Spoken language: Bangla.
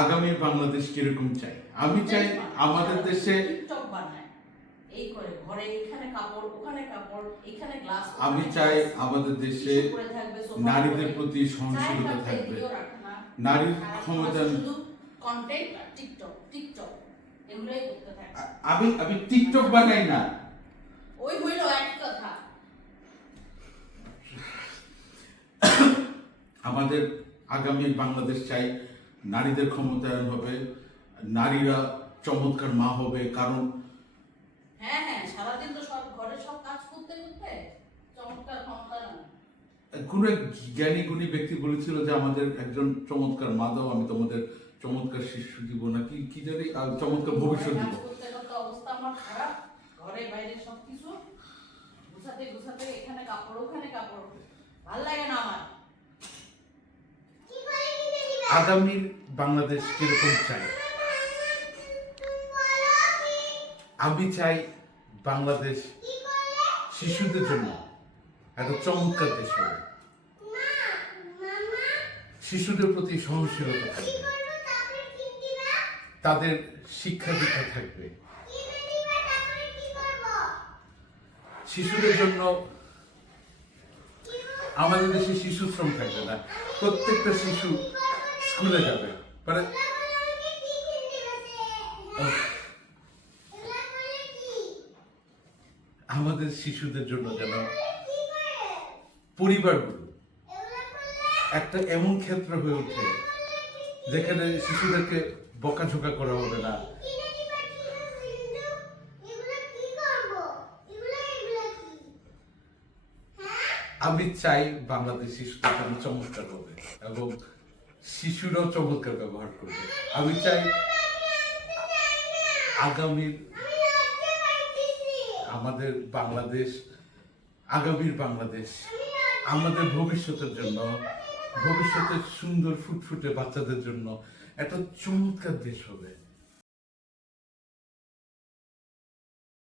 আগামী বাংলাদেশ কিরকম চাই? আমি চাই আমাদের দেশে টিকটক বানায়, এই করে ঘরে এখানে কাপড় ওখানে কাপড় এখানে গ্লাস, আমি চাই আমাদের দেশে নারীদের প্রতি সহনশীলতা থাকবে, নারীর ক্ষমতা। শুধু কন্টেন্ট আর টিকটক টিকটক এগুলাই করতে থাকে। আমি টিকটক বানাই না, ওই হইল এক কথা। আমাদের আগামী বাংলাদেশ চাই নারীদের ক্ষমতায়ন হবে, নারীরা চমৎকার মা হবে। কারণ হ্যাঁ হ্যাঁ, সারাদিন তো সব ঘরে সব কাজ করতে করতে চমৎকার ক্ষমতায়ন। কোন এক জ্ঞানী গুণী ব্যক্তি বলেছিল যে আমাদের একজন চমৎকার মা দাও, আমি তোমাদের চমৎকার শিশু দিব, নাকি কি জানি, চমৎকার ভবিষ্যৎ দিব। করতে করতে অবস্থা আমার খারাপ, ঘরে বাইরে সবকিছু গুছাতে গুছাতে এখানে কাপড় ওখানে কাপড়, ভাল লাগে না আমার। আগামী বাংলাদেশ কিরকম চাই? আমি চাই বাংলাদেশ শিশুদের জন্য একটা চমৎকার দেশ হবে, শিশুদের প্রতি সহনশীলতা থাকবে, তাদের শিক্ষা দীক্ষা থাকবে, শিশুদের জন্য আমাদের দেশে শিশু শ্রম থাকবে না, প্রত্যেকটা শিশু স্কুলে যাবে। মানে আমাদের শিশুদের জন্য যেন পরিবারগুলো একটা এমন ক্ষেত্র হয়ে ওঠে যেখানে শিশুদেরকে বকাঝোকা করা হবে না। আমি চাই বাংলাদেশ শিশুদের জন্য চমৎকার হবে এবং শিশুরাও চমৎকার ব্যবহার করবে। আমি চাই আগামীর আমাদের বাংলাদেশ, আগামীর বাংলাদেশ আমাদের ভবিষ্যতের জন্য, ভবিষ্যতের সুন্দর ফুটফুটে বাচ্চাদের জন্য একটা চমৎকার দেশ হবে।